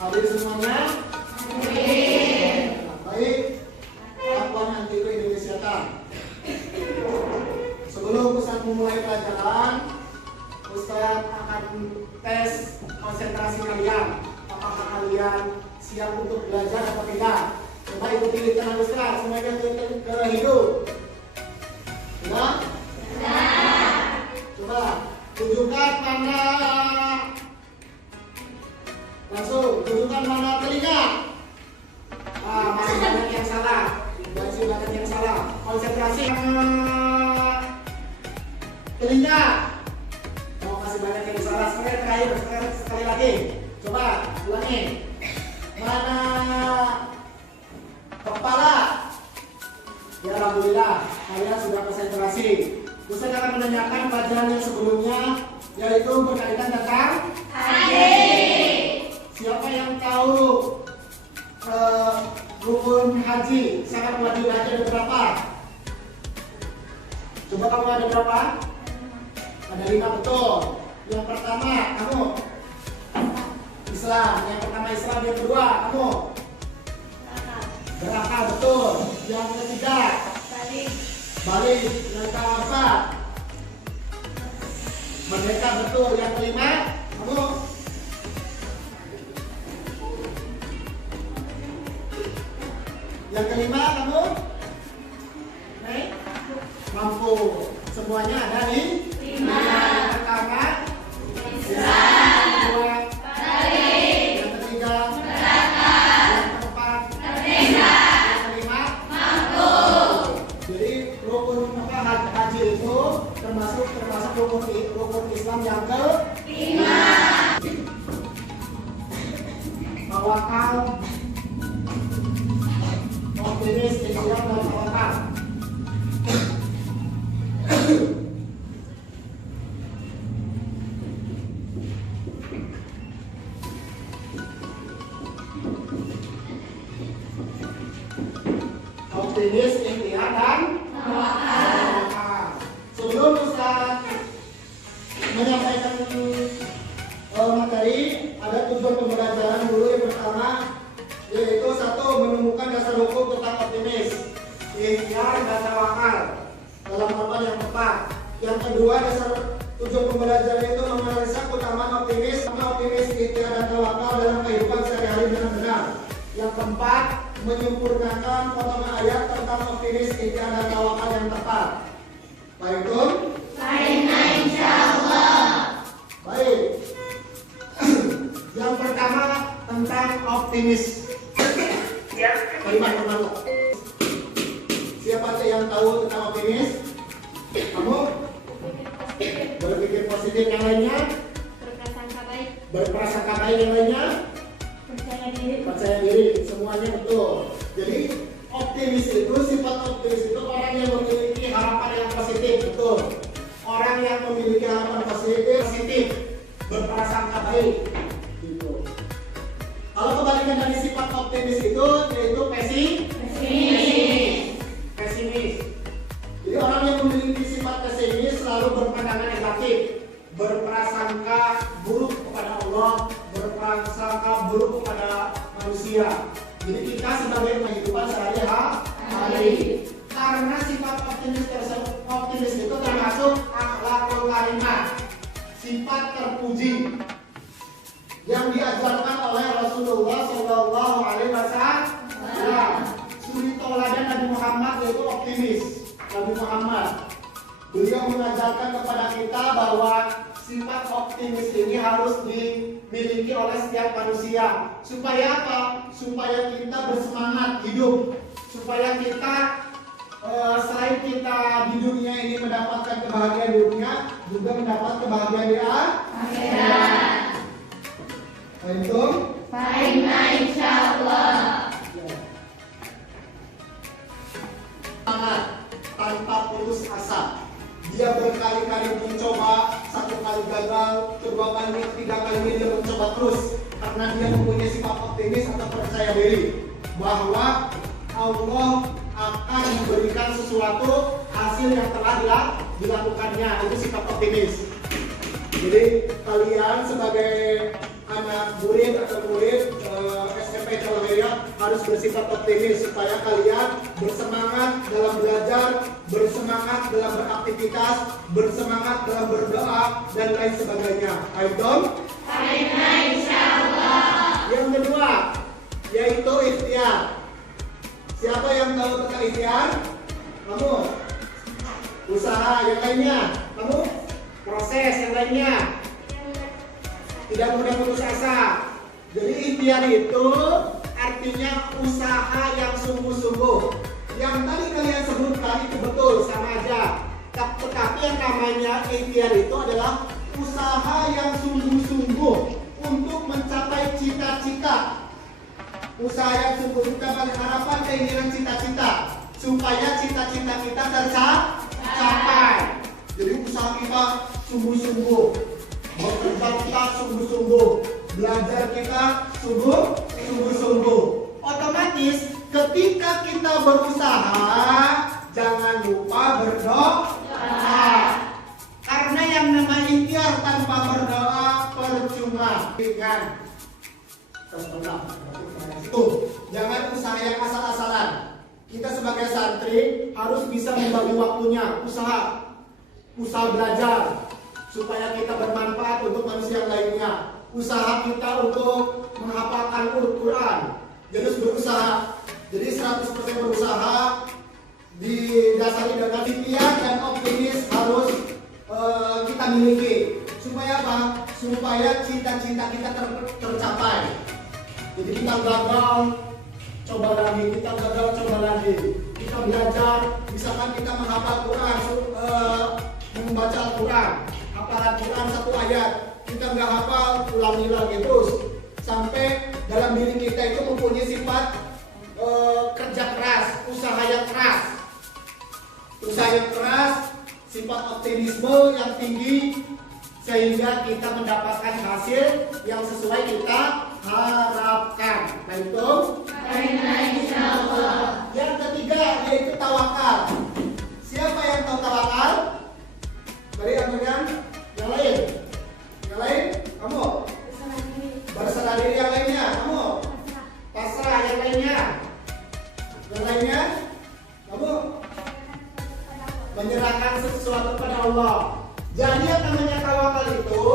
Hadir semuanya? Baik, Akuan Antiku Indonesia. Sebelum Ustaz memulai pelajaran, Ustaz akan tes konsentrasi kalian. Apakah kalian siap untuk belajar atau tidak? Coba ikuti literan Ustaz, semuanya ke hidup. Ya? Coba tunjukkan mana. Langsung tunjukkan mana telinga. Masih banyak yang salah. Masih banyak yang salah. Konsentrasi telinga. Masih banyak yang salah. Sekali lagi. Coba ulangi. Mana kepala? Ya alhamdulillah, kalian sudah konsentrasi. Ustaz akan menanyakan pelajaran yang sebelumnya, yaitu berkaitan tentang hadis. Siapa yang tahu rukun haji, syarat wajib haji ada berapa? Coba kamu ada berapa? Ada 5, betul. Yang pertama kamu Islam. Yang pertama Islam, yang kedua kamu berakal, betul. Yang ketiga balik. Yang keempat merdeka, betul. Yang kelima kamu mampu. Semuanya ada di 5. Yang pertama Islam, kedua balik, yang ketiga berakal, yang keempat merdeka, yang kelima mampu. Jadi rukun haji itu termasuk rukun Islam yang ke-5. Tawakal, optimis, ikhtiar, dan tawakal. Optimis, ikhtiar, dan tawakal. Sebelum Ustaz menyampaikan materi, ada tujuan pembelajaran dulu. Yang pertama yaitu 1. Menemukan dasar hukum tentang optimis, ikhtiar, dan tawakal dalam norma yang tepat. Yang kedua, dasar tujuan pembelajaran itu menganalisa keutamaan optimis, ikhtiar, dan tawakal dalam kehidupan sehari-hari dengan benar. Yang keempat, menyempurnakan potongan ayat tentang optimis, ikhtiar, dan tawakal yang tepat. Baik, Tum? Baiklah, insyaallah. Baik. Yang pertama tentang optimis. Kalimat pertama. Siapa sih yang tahu tentang optimis? Kamu? Berpikir positif. Yang lainnya? Berprasangka baik. Yang lainnya? Percaya diri. Semuanya betul. Jadi optimis itu, sifat optimis itu orang yang memiliki harapan yang positif, betul. Orang yang memiliki harapan positif, berprasangka baik, gitu. Kalau kebalikan dari sifat optimis itu yaitu pesimis. Jadi orang yang memiliki sifat pesimis selalu berpandangan negatif, berprasangka buruk kepada Allah, berprasangka buruk kepada manusia. Jadi kita sebagai kehidupan sehari-hari. Karena sifat optimis itu termasuk akhlakul karimah, sifat terpuji yang diajarkan oleh Rasulullah Shallallahu Alaihi Wasallam. Suri tauladan Nabi Muhammad yaitu optimis. Nabi Muhammad, beliau mengajarkan kepada kita bahwa sifat optimis ini harus dimiliki oleh setiap manusia. Supaya apa? Supaya kita bersemangat hidup. Supaya kita selain kita di dunia ini mendapatkan kebahagiaan dunia, juga mendapat kebahagiaan di akhirat. Itu? Baiklah, insyaallah. Tanpa putus asa. Dia berkali-kali mencoba, satu kali gagal, kedua kali, ketiga kali dia mencoba terus. Karena dia mempunyai sifat optimis atau percaya diri bahwa Allah akan memberikan sesuatu hasil yang telah dilakukannya. Itu sifat optimis. Jadi kalian sebagai anak murid atau murid SMP Calaweria harus bersifat optimis supaya kalian bersemangat dalam belajar, bersemangat dalam beraktivitas, bersemangat dalam berdoa dan lain sebagainya. Ayo, insyaallah. Yang kedua yaitu ikhtiar. Siapa yang tahu tentang ikhtiar? Kamu. Usaha. Yang lainnya? Kamu. Proses. Yang lainnya? Tidak mudah putus asa. Jadi ikhtiar itu artinya usaha yang sungguh-sungguh. Yang tadi kalian sebutkan itu betul, sama aja. Tetapi yang namanya ikhtiar itu adalah usaha yang sungguh-sungguh untuk mencapai cita-cita. Usaha yang sungguh-sungguh, harapan, keinginan, cita-cita, supaya cita-cita kita tercapai. Jadi usaha kita sungguh-sungguh, bekerja kita sungguh-sungguh, belajar kita sungguh-sungguh. Otomatis ketika kita berusaha, jangan lupa berdoa. Karena yang namanya ikhtiar tanpa berdoa percuma. Jangan usaha yang asal-asalan. Kita sebagai santri harus bisa membagi waktunya, usaha belajar supaya kita bermanfaat untuk manusia yang lainnya. Usaha kita untuk menghafalkan Al-Quran. Jadi berusaha. Jadi 100% berusaha didasari dengan ikhtiar dan optimis harus kita miliki. Supaya apa? Supaya cita-cita kita tercapai. Jadi kita gagal, coba lagi. Kita gagal, coba lagi. Kita belajar, misalkan kita menghafal Quran, membaca Al-Quran, hafalan Quran satu ayat, kita nggak hafal, ulangi lagi terus sampai dalam diri kita itu mempunyai sifat kerja keras, usaha yang keras, sifat optimisme yang tinggi sehingga kita mendapatkan hasil yang sesuai kita harapkan. Nah itu. Insyaallah. Yang ketiga yaitu tawakal. Siapa yang tahu tawakal? Dari yang lain? Yang lain? Kamu? Berserah diri. Yang lainnya? Kamu? Pasrah. Yang lainnya? Yang lainnya? Kamu? Menyerahkan sesuatu kepada Allah. Jadi yang namanya tawakal itu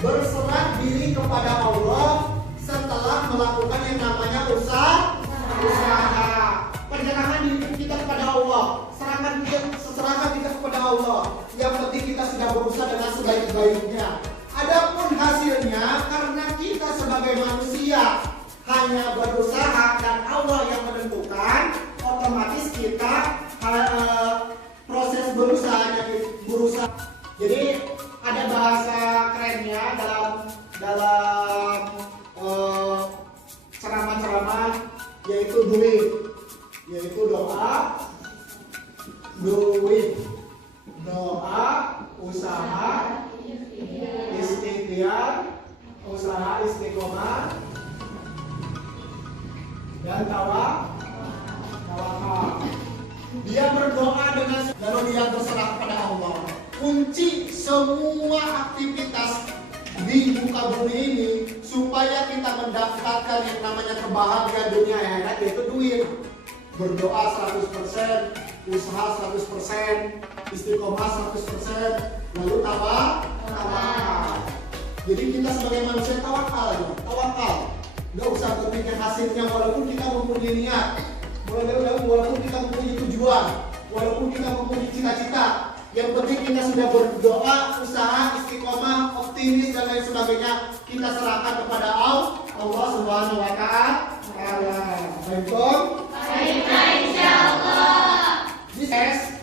berserah diri kepada Allah setelah melakukan yang namanya usaha. Penyerahan diri kita kepada Allah, serahkan kita kepada Allah. Yang penting kita sudah berusaha dengan sebaik-baiknya. Adapun hasilnya karena kita sebagai manusia hanya berusaha dan Allah yang menentukan, otomatis kita proses berusaha. Jadi ada bahasa kerennya dalam ceramah-ceramah yaitu duit, yaitu doa, duit. Doa, usaha, ikhtiar, usaha istiqomah, dan tawakal. Dia berdoa dengan lalu dia berserah kepada Allah. Kunci semua aktivitas di muka bumi ini supaya kita mendapatkan yang namanya kebahagiaan dunia akhirat, yaitu duit. Berdoa 100%, usaha 100%, istiqomah 100%, lalu tawakal. Jadi kita sebagai manusia tawakal. Nggak usah berpikir hasilnya, walaupun kita mempunyai niat, walaupun kita mempunyai tujuan, walaupun kita mempunyai cita-cita. Yang penting kita sudah berdoa, usaha, istiqomah, optimis dan lain sebagainya, kita serahkan kepada Allah Subhanahu wa Ta'ala. Baik, insyaallah. Yes.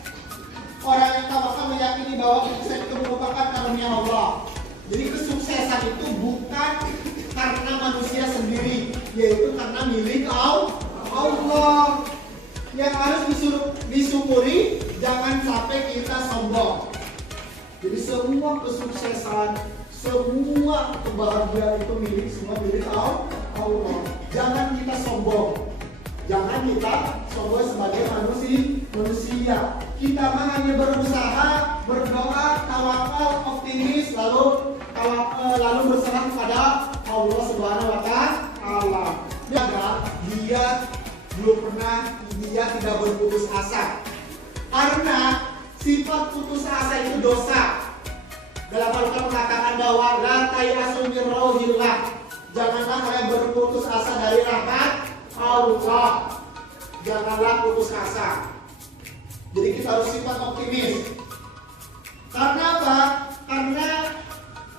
Orang yang tawakal meyakini bahwa kesuksesan itu merupakan karunia Allah. Jadi kesuksesan itu bukan karena manusia sendiri, yaitu karena milik Allah. Yang harus disyukuri, jangan sampai kita sombong. Jadi semua kesuksesan, semua kebahagiaan itu semua milik Allah. Jangan kita sombong. Jangan kita sombong sebagai manusia. Kita mah hanya berusaha, berdoa, tawakal, optimis, lalu berserah kepada Allah Subhanahu wa Ta'ala. Dia belum pernah, dia tidak berputus asa. Karena sifat putus asa itu dosa. Dalam Al-Quran mengatakan bahwa la tayasu min rauhillah. Janganlah kalian berputus asa dari rahmat Allah. Janganlah putus asa. Jadi kita harus sifat optimis. Karena apa? Karena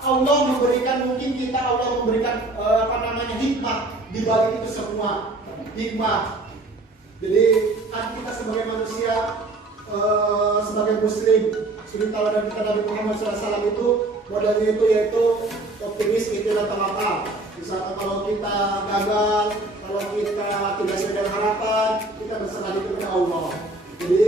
Allah memberikan hikmah di balik itu semua. Hikmah. Jadi kan kita sebagai manusia, sebagai muslim, suri tauladan kita Nabi Muhammad SAW itu modalnya itu yaitu optimis, ikhtiar, tawakal. Misalkan kalau kita gagal, kalau kita tidak sesuai dengan harapan, kita berserah diri kepada Allah. Jadi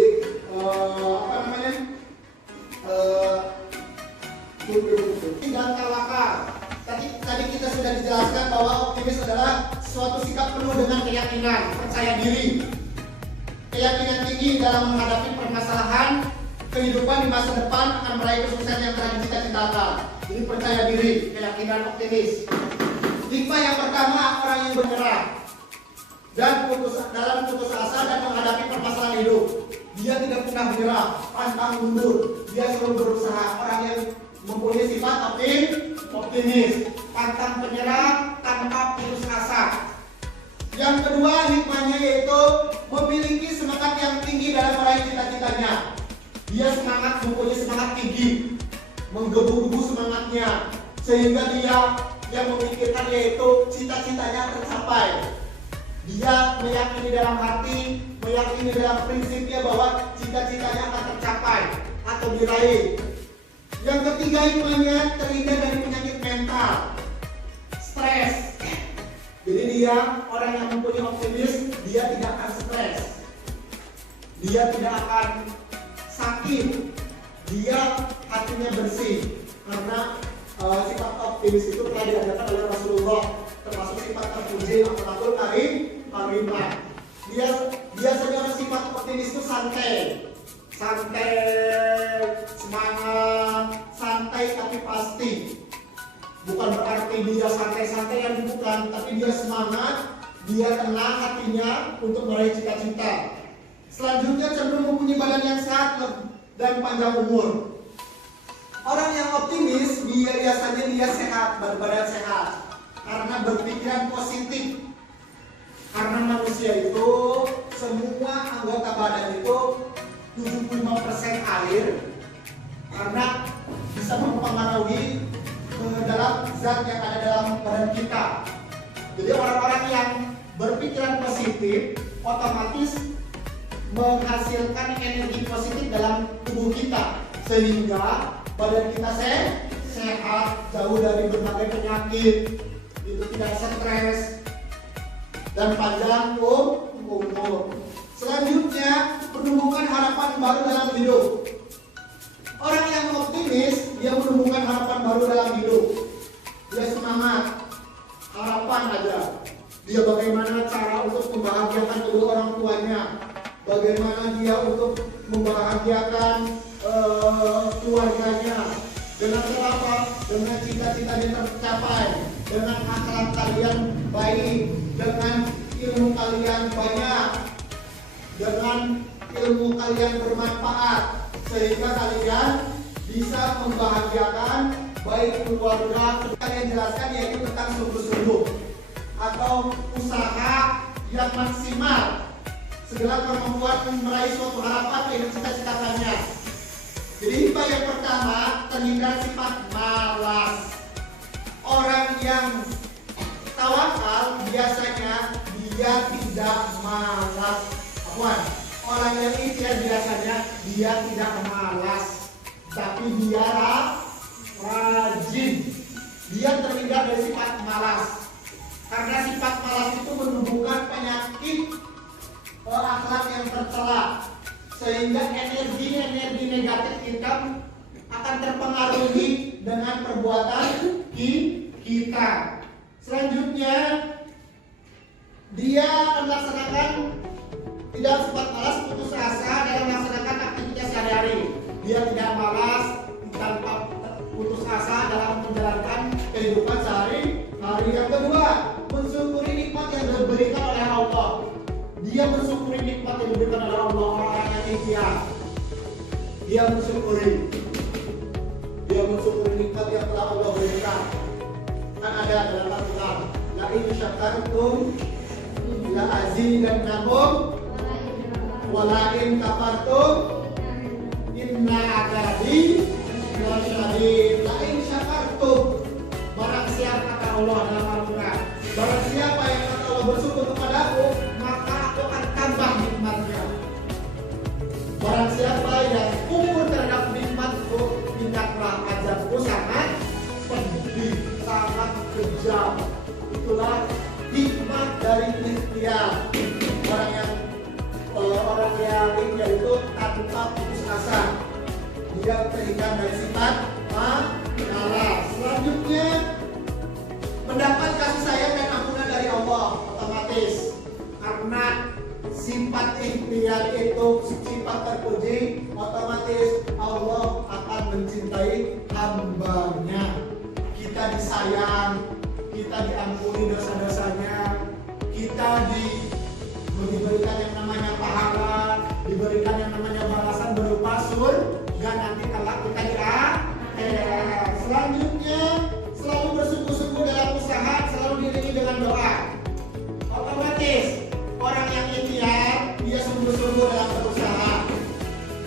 dan tawakal. Tadi kita sudah dijelaskan bahwa optimis adalah suatu sikap penuh dengan keyakinan, percaya diri. Keyakinan tinggi dalam menghadapi permasalahan kehidupan di masa depan akan meraih kesuksesan yang telah dicita-citakan. Jadi percaya diri, keyakinan, optimis. Hikmah yang pertama, orang yang menyerah dan dalam putus asa dan menghadapi permasalahan hidup. Dia tidak pernah menyerah, pantang mundur. Dia selalu berusaha. Orang yang mempunyai sifat optimis, pantang menyerah tanpa putus asa. Yang kedua, hikmahnya yaitu memiliki semangat yang tinggi dalam meraih cita-citanya. Dia mempunyai semangat tinggi, menggebu-gebu semangatnya, sehingga dia yang memikirkan yaitu cita-citanya tercapai. Dia meyakini dalam hati, meyakini dalam prinsipnya bahwa cita-citanya akan tercapai atau diraih. Yang ketiga, hikmahnya terhindar dari penyakit mental, stres. Jadi dia orang yang mempunyai optimis, dia tidak akan stres, dia tidak akan sakit, dia hatinya bersih. Karena sifat optimis itu telah diajarkan oleh Rasulullah, termasuk sifat terpuji akhlakul karimah. Biasanya sifat optimis itu santai, semangat, santai tapi pasti. Bukan berarti dia santai-santai yang bukan, tapi dia semangat, dia tenang hatinya untuk meraih cita-cita. Selanjutnya cenderung mempunyai badan yang sehat dan panjang umur. Orang yang optimis, biasanya dia sehat, berbadan sehat, karena berpikiran positif. Karena manusia itu, semua anggota badan itu 75% air, karena bisa mempengaruhi dalam zat yang ada dalam badan kita. Jadi orang-orang yang berpikiran positif otomatis menghasilkan energi positif dalam tubuh kita, sehingga badan kita sehat, jauh dari berbagai penyakit, itu tidak stres dan panjang umur. Selanjutnya, menumbuhkan harapan baru dalam hidup. Orang yang optimis, dia menumbuhkan harapan baru dalam hidup. Dia semangat, harapan ada. Dia bagaimana cara untuk membahagiakan kedua orang tuanya, bagaimana dia untuk membahagiakan keluarganya. Dengan apa? Dengan cita-citanya tercapai, dengan akhlak kalian baik, dengan ilmu kalian banyak, dengan ilmu kalian bermanfaat, sehingga kalian bisa membahagiakan baik keluarga. Kalian jelaskan yaitu tentang sungguh-sungguh atau usaha yang maksimal segala membuat meraih suatu harapan dan cita-citanya. Jadi hikmah yang pertama, terhindar sifat malas. Orang yang tawakal biasanya dia tidak malas. Orang yang ikhtiar biasanya dia tidak malas, tapi dia rajin. Dia terhindar dari sifat malas. Karena sifat malas itu menumbuhkan penyakit akhlak yang tercela, sehingga energi negatif kita akan terpengaruhi dengan perbuatan kita. Selanjutnya, dia melaksanakan tidak sifat malas putus asa dalam melaksanakan aktivitas sehari-hari. Dia tidak malas tanpa putus asa dalam menjalankan kehidupan sehari-hari. Yang kedua, mensyukuri nikmat yang diberikan oleh Allah. Dia mensyukuri nikmat yang diberikan oleh Allah. Orang yang ikhtiar, dia mensyukuri nikmat yang telah Allah berikan. Kan ada dalam Al-Quran, la in syakartum la azidannakum wa la in kafartum inna adabi lasyadid. La in syakartum, barang siapa, kata Allah dalam Al-Quran, barang siapa yang kata Allah bersyukur kepadaku, maka aku akan tambah nikmatnya. Barang siapa yang kufur terhadap nikmatku, hendaklah azabku sangat pedih, sangat kejam. Itulah hikmah dari ikhtiar. Orang yang ikhtiar itu tanpa putus asa, dia terhindar dari sifat malas. Selanjutnya, mendapat kasih sayang dan ampunan dari Allah otomatis. Karena sifat ikhtiar itu sifat terpuji, otomatis Allah akan mencintai hambanya. Kita disayang, kita diampuni dosa-dosanya, kita diberikan yang namanya pahala, diberikan yang namanya balasan berupa surga nanti kalau kita di akhirat. Selanjutnya, selalu bersungguh-sungguh dalam usaha, selalu diiringi dengan doa. Otomatis orang yang ikhtiar, dia sungguh-sungguh dalam berusaha.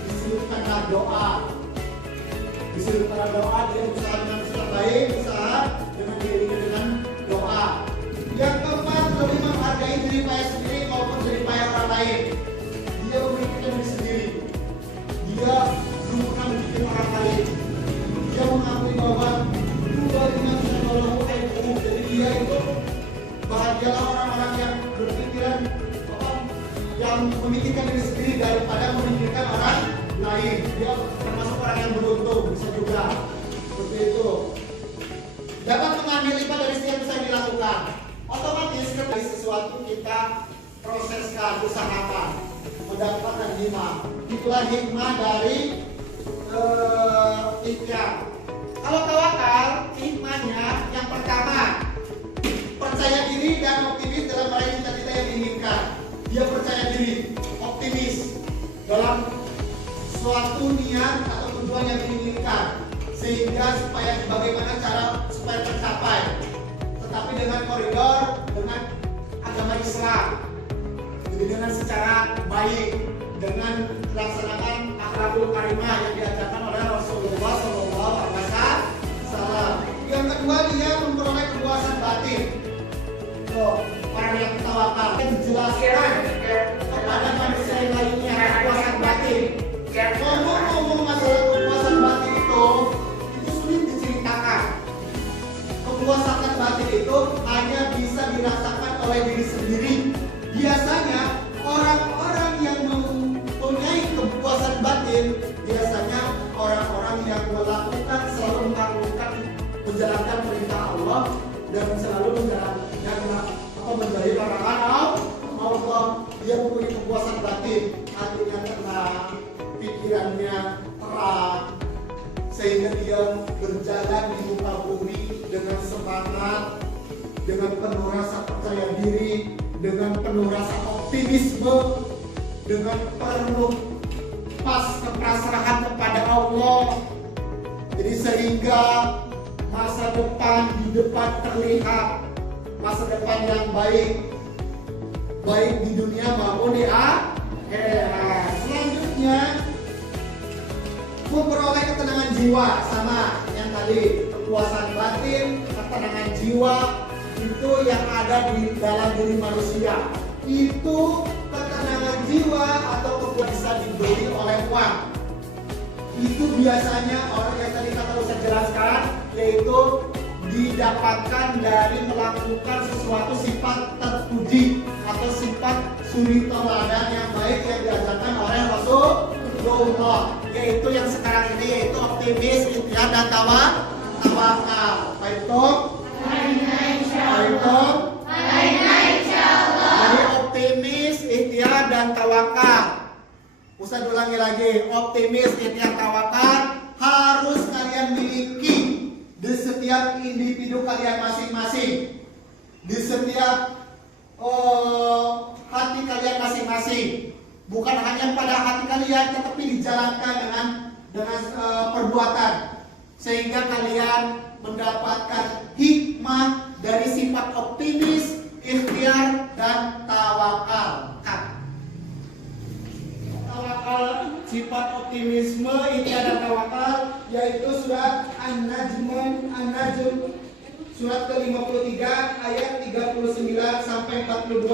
Disuruhkanlah doa. Disuruhkanlah doa, dia usaha dengan usaha baik, usaha dengan diiringi dengan doa. Yang keempat, lebih menghargai diri saya sendiri maupun diri saya orang lain. Dia memikirkan diri sendiri. Dia berusaha memikirkan orang lain. Dia mengakui bahwa jadi dia itu bahagialah orang-orang yang berpikiran yang memikirkan diri sendiri daripada memikirkan orang lain. Dia termasuk orang yang beruntung, bisa juga seperti itu. Dapat mengambil hikmah dari setiap yang bisa dilakukan. Otomatis dari sesuatu kita proseskan, usahakan, mendapatkan hikmah. Itulah hikmah dari ikhtiar. Kalau tawakal, hikmahnya yang pertama, percaya diri dan optimis dalam meraih cita-cita yang diinginkan. Dia percaya diri, optimis dalam suatu niat atau tujuan yang diinginkan, sehingga supaya bagaimana cara supaya tercapai, tetapi dengan koridor, dengan agama Islam, jadi dengan secara baik, dengan melaksanakan akhlakul karimah yang diajarkan oleh Rasulullah SAW. Yang kedua, dia memperoleh kepuasan batin. Orang yang tawakal menjelaskan kepada manusia yang lainnya kepuasan batin. Ngomong-ngomong masalah kepuasan batin itu sulit diceritakan. Kepuasan batin itu hanya bisa dirasakan oleh diri sendiri. Biasanya orang-orang yang semangat, dengan penuh rasa percaya diri, dengan penuh rasa optimisme, dengan penuh kepasrahan kepada Allah. Jadi sehingga masa depan di depan terlihat masa depan yang baik, baik di dunia maupun di akhirat. Selanjutnya, memperoleh ketenangan jiwa, sama yang tadi, kepuasan batin, ketenangan jiwa itu yang ada di dalam diri manusia. Itu ketenangan jiwa atau kepuasan bisa dibeli oleh uang. Itu biasanya orang yang tadi kata Ustaz jelaskan, yaitu didapatkan dari melakukan sesuatu sifat terpuji atau sifat suri tauladan yang baik yang diajarkan oleh Rasulullah, yaitu yang sekarang ini, yaitu optimis, ikhtiar dan tawakal. Jadi optimis, ikhtiar dan tawakal. Ustaz ulangi lagi, optimis, ikhtiar, tawakal harus kalian miliki di setiap individu kalian masing-masing, di setiap hati kalian masing-masing. Bukan hanya pada hati kalian, tetapi dijalankan dengan perbuatan, sehingga kalian mendapatkan hikmah dari sifat optimis, ikhtiar dan tawakal. Sifat optimisme, ikhtiar dan tawakal yaitu surat An-Najm surat ke-53 ayat 39 sampai 42.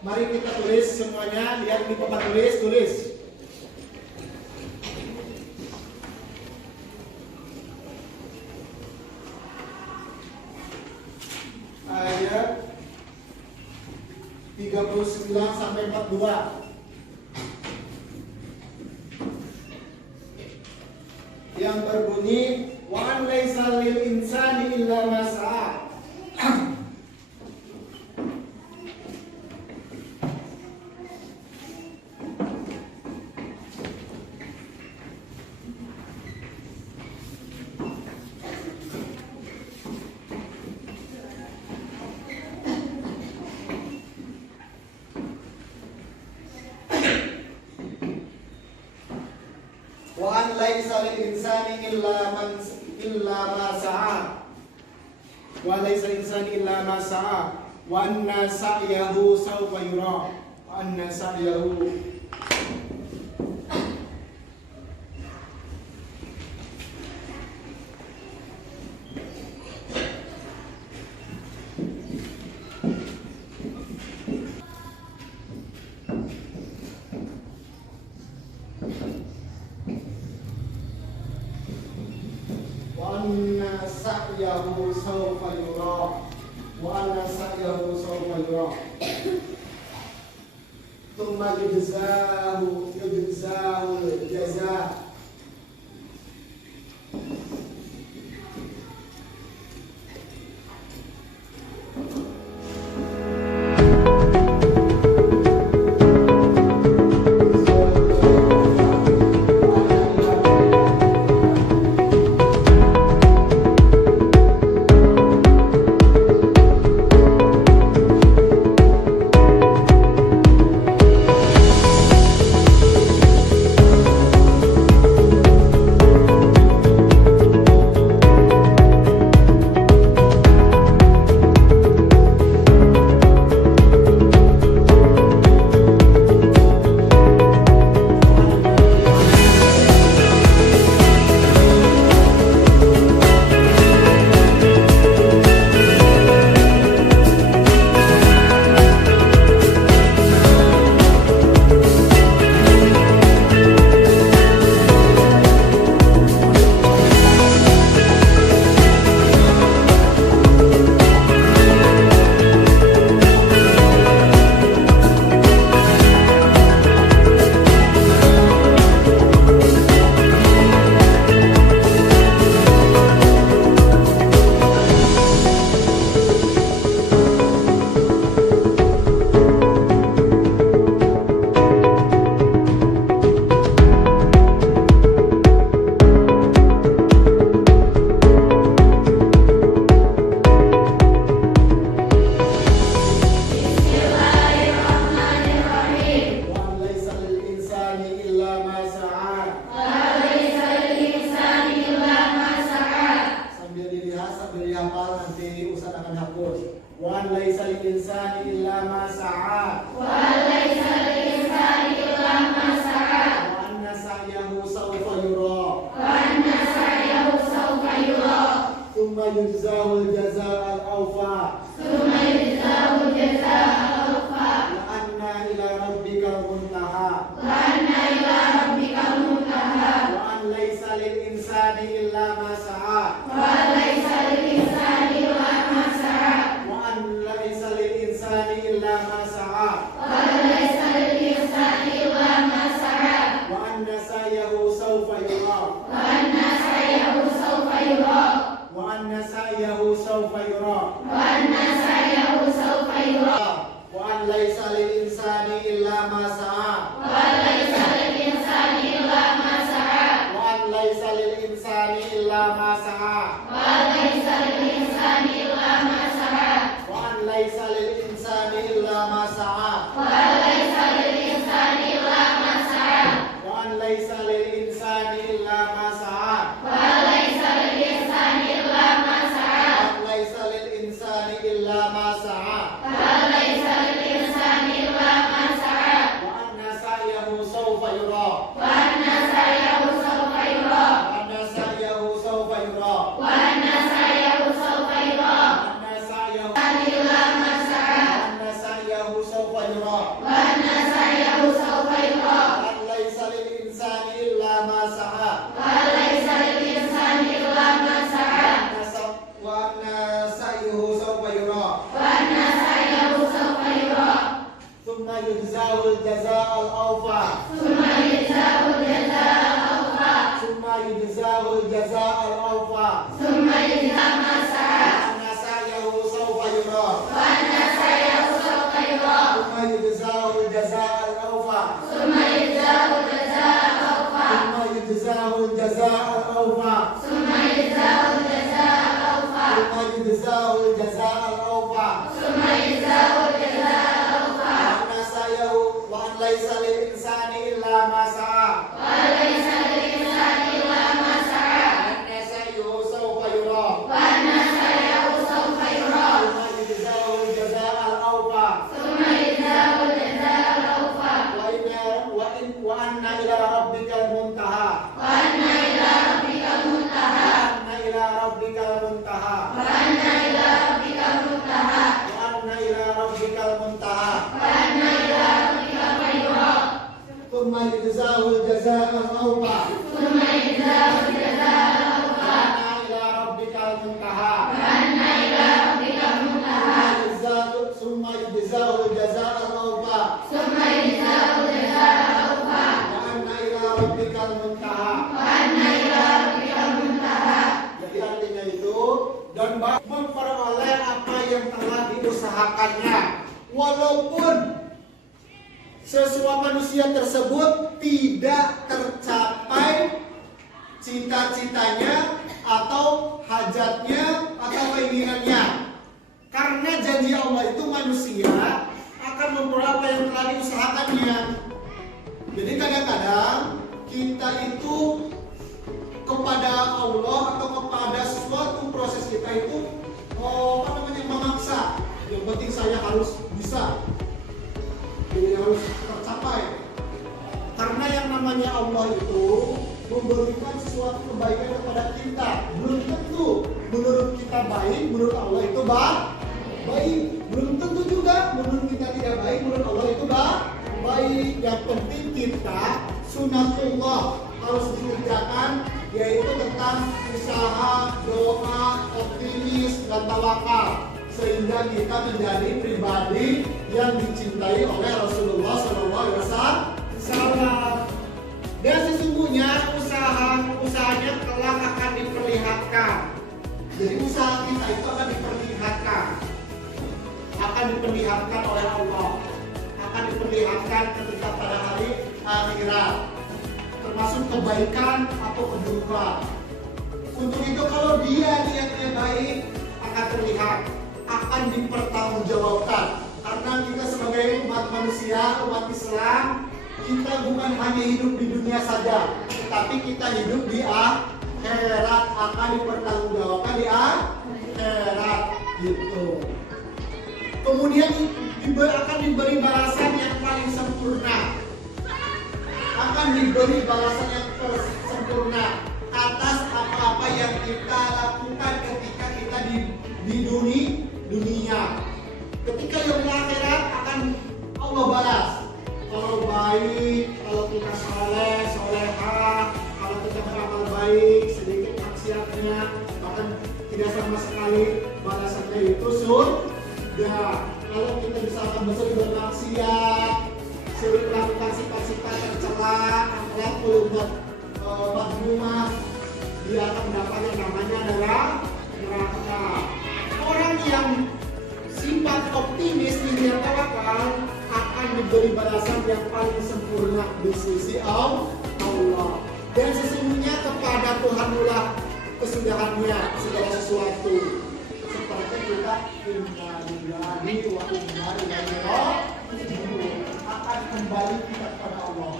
Mari kita tulis semuanya, lihat di papan tulis. Ayat 39 sampai 42. Yang berbunyi wa an laisa lil insani illa ma sa'a. Wa an laisa lil insani illa ma sa'a. Wa laisa lil insani illa ma sa'a. Wa anna sa'yahu sawfa yura. Wa anna sa'yahu sa'yahu sawfa yura wa anna sa'yahu sawfa yura thumma yujzahu jazaa. illa ma sa'a. Walaysa lil-insani illa ma sa'a. Sambil dilihat, sambil dihafal, nanti Ustaz akan hapus. Wa laisa lil insani illa ma sa'a. Walaysa lil-insani illa ma sa'a. Wa anna sa'yahu sawfa yura. Wa anna sa'yahu sawfa yura. Tsumma yujzahul jazaa'al awfa. Tsumma yujzahu jazaa'al awfa. Wa anna ila rabbikal muntaha. Wa anna ila rabbikal muntaha. Wa an laisa lil insani illa ma sa'a. Wa laysa lil-insani illa ma sa'a. Wa an laisa lil insani illa ma sa'a. Wa laysa lil-insani illa ma sa'a. Wa anna sa'yahu sawfa yura. Wa anna sa'yahu sawfa yura. Wa anna sa'yahu sawfa yura. Wa anna sa'yahu sawfa yura. Wa an laisa lil insani illa ma sa'a. Wa laysa lil-insani illa ma sa'a. Wa an laisa lil insani illa ma sa'a. Wa laysa lil-insani illa ma sa'a. Wa an laisa lil insani illa ma sa'a. Wa laysa lil-insani illa ma sa'a. Wa an laisa lil insani illa ma sa'a. Wa laysa lil-insani illa ma sa'a. Wa an laisa lil insani illa ma sa'a. Wa laysa lil-insani illa ma sa'a. Wa anna sa'yahu sawfa yura. Wa anna sa'yahu sawfa yura. Wa anna sa'yahu sawfa yura. Wa anna sa'yahu sawfa yura. Wa anna sa'yahu Illa ma sa'a. Wa anna sa'yahu sawfa yura. Wa anna sa'yahu sawfa yura. Wa an laisa lil insani illa ma sa'a. Wa laysa lil-insani illa ma sa'a. Wa anna sa'yahu sawfa yura. Wa anna sa'yahu sawfa yura. Tsumma yujzahul jazaa'al awfa. Tsumma yujzahu jazaa'al awfa. Tsumma yujzahul jazaa'al awfa. Tsumma yujzahu ma sa'a. Anna sa'yahu sawfa yura. Wa anna sa'yahu sawfa yura. Tsumma yujzahul jazaa'al awfa. Tsumma yujzahu jazaa'al awfa. Tsumma yujzahul jazaa'al awfa. Tsumma yujzahu jazaa'al awfa. Tsumma yujzahul jazaa'al awfa. Tsumma yujzahu jazaa'al awfa. Anna sa'yahu wa an laisa lil insani illa ma sa'a. Wa laysa lil-insani illa ma sa'a. Anna sa'yahu sawfa yura. Wa anna sa'yahu sawfa yura. Tsumma yujzahul jazaa'al awfa. Tsumma yujzahu jazaa'al awfa. Wa anna ila rabbikal muntaha. Wa anna ila rabbikal muntaha. Wa anna ila rabbikal muntaha. Wa anna ila rabbikal muntaha. Wa anna ila rabbikal muntaha. Wa anna ila rabbikal muntaha. Tsumma yujzahul jazaa'al awfa. Tsumma yujzahu jazaa'al awfa. Wa anna ila rabbikal muntaha. Wa anna ila rabbikal muntaha. Tsumma yujzahul jazaa'al awfa. Tsumma yujzahu jazaa'al awfa. Wa anna ila rabbikal muntaha. Wa anna ila rabbikal muntaha. Jadi artinya itu dan memperoleh apa yang telah diusahakannya, walaupun sesuatu manusia tersebut tidak tercapai cita-citanya atau hajatnya atau keinginannya, karena janji Allah itu manusia akan memperoleh apa yang telah diusahakannya. Jadi kadang-kadang kita itu kepada Allah atau kepada suatu proses kita itu memaksa. Yang penting saya harus bisa, ini harus tercapai. Karena yang namanya Allah itu memberikan sesuatu kebaikan kepada kita. Belum tentu menurut kita baik, menurut Allah itu baik. Belum tentu juga menurut kita tidak baik, menurut Allah itu baik. Yang penting kita sunatullah harus dikerjakan, yaitu tentang usaha, doa, optimis, dan tawakal, sehingga kita menjadi pribadi yang dicintai oleh Rasulullah SAW. Dan sesungguhnya usahanya kelak akan diperlihatkan. Jadi usaha kita itu akan diperlihatkan oleh Allah, akan diperlihatkan ketika pada hari akhirat, termasuk kebaikan atau keburukan. Untuk itu kalau dia niatnya baik akan terlihat, akan dipertanggungjawabkan. Karena kita sebagai umat manusia, umat Islam, kita bukan hanya hidup di dunia saja, tetapi kita hidup di akhirat, akan dipertanggungjawabkan di akhirat gitu. Kemudian akan diberi balasan yang paling sempurna, akan diberi balasan yang sempurna atas apa-apa yang kita lakukan ketika kita di dunia. Ketika yang akhirat akan Allah balas. Kalau baik, kalau kita soleha, kalau kita beramal baik, sedikit maksiatnya, bahkan tidak sama sekali balasannya itu surga. Kalau kita misalkan besar bermaksiat, sering melakukan sifat-sifat tercela, akhlak madmumah, dia akan mendapat yang namanya adalah neraka. Orang yang sifat optimis di tawakal akan diberi balasan yang paling sempurna di sisi Allah. Dan sesungguhnya kepada Tuhanlah kesudahannya segala sesuatu. Seperti kita inna lillahi wa inna ilaihi raji'un, akan kembali kita kepada Allah.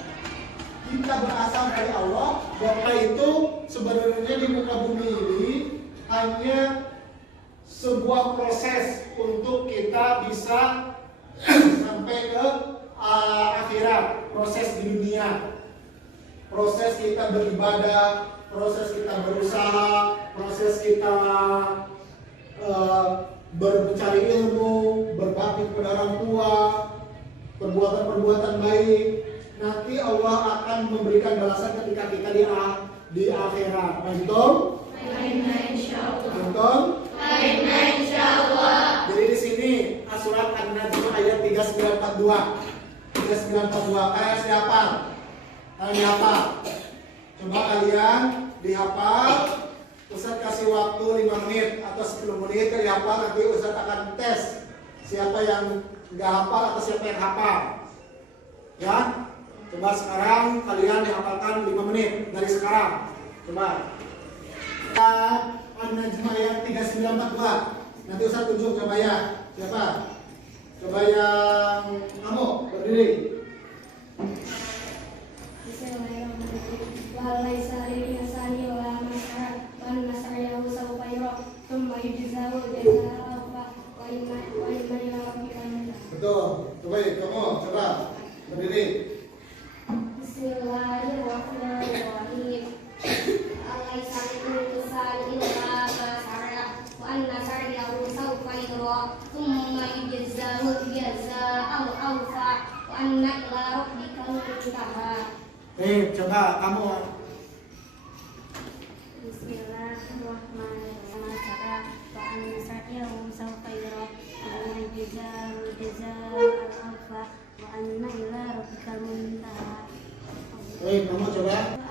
Kita berasal dari Allah, dan itu sebenarnya di muka bumi ini hanya sebuah proses untuk kita bisa sampai ke akhirat, proses di dunia, proses kita beribadah, proses kita berusaha, proses kita mencari ilmu, berbakti kepada orang tua, perbuatan-perbuatan baik. Nanti Allah akan memberikan balasan ketika kita di akhirat. Antum? Antum? Jadi di sini surat An-Najm ayat 3942. 3942 kayak siapa? Kalian dihafal? Coba kalian dihafal. Ustaz kasih waktu 5 menit atau 10 menit kalian dihafal, nanti Ustaz akan tes siapa yang nggak hafal atau siapa yang hafal. Ya? Coba sekarang kalian dihafalkan 5 menit dari sekarang. Coba. An-Najm ayat 3942. Nanti Ustaz tunjuk, coba ya. Siapa? Coba yang kamu berdiri. Bismillahirrahmanirrahim. Wa laisa lil insani wa mas'ar wa nas'alahu sawfa yura thumma yujzahu jazaa'al awfa wa inna ila rabbika muntaha. Betul. Coba ya, kamu coba berdiri. Bismillahirrahmanirrahim. Laisa lil insani illa ma sa'a wa anna sa'yahu sawfa yura thumma yujzahu jazaa'al awfa wa anna ila rabbika muntaha. Coba kamu. Bismillahirrahmanirrahim. Wa anna sa'yahu sawfa yura thumma yujzahu jazaa'al awfa wa anna ila rabbika muntaha. Kamu coba.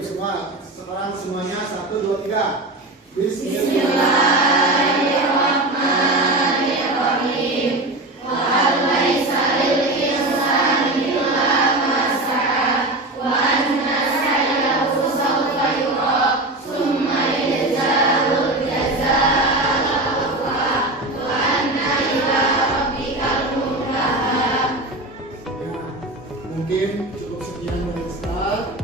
Semua sekarang semuanya 1, 2, 3. Bismillahirrahmanirrahim. Wa laisa lil insani illa ma sa'a wa anna sa'yahu sawfa yura thumma yujzahu jazaa'al awfa wa anna ila rabbikal muntaha. Mungkin cukup sekian dari Ustaz.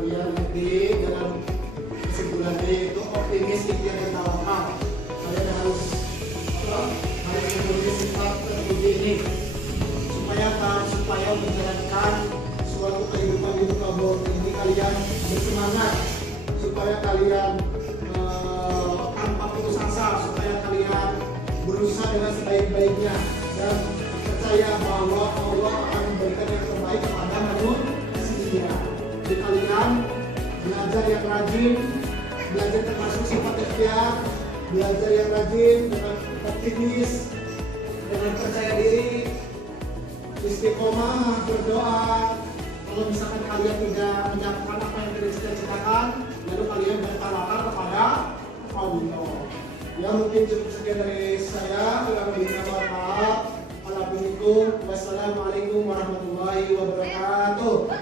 Kalian nanti dalam kesimpulannya itu optimis, ikhtiar dan tawakal. Kalian harus memiliki sifat terpuji ini supaya menjalankan suatu kehidupan di muka bumi ini kalian bersemangat, supaya kalian tanpa putus asa, supaya kalian berusaha dengan sebaik-baiknya dan percaya bahwa Allah akan memberikan yang terbaik kepada manusia. Jadi kalian belajar yang rajin, belajar termasuk sifat ikhtiar, belajar yang rajin dengan optimis, dengan percaya diri, istiqomah, berdoa. Kalau misalkan kalian tidak mendapatkan apa yang kalian cita-citakan, lalu kalian bertawakal kepada Allah. Ya mungkin cukup sekian dari saya. Kurang lebihnya mohon maaf. Wassalamualaikum warahmatullahi wabarakatuh.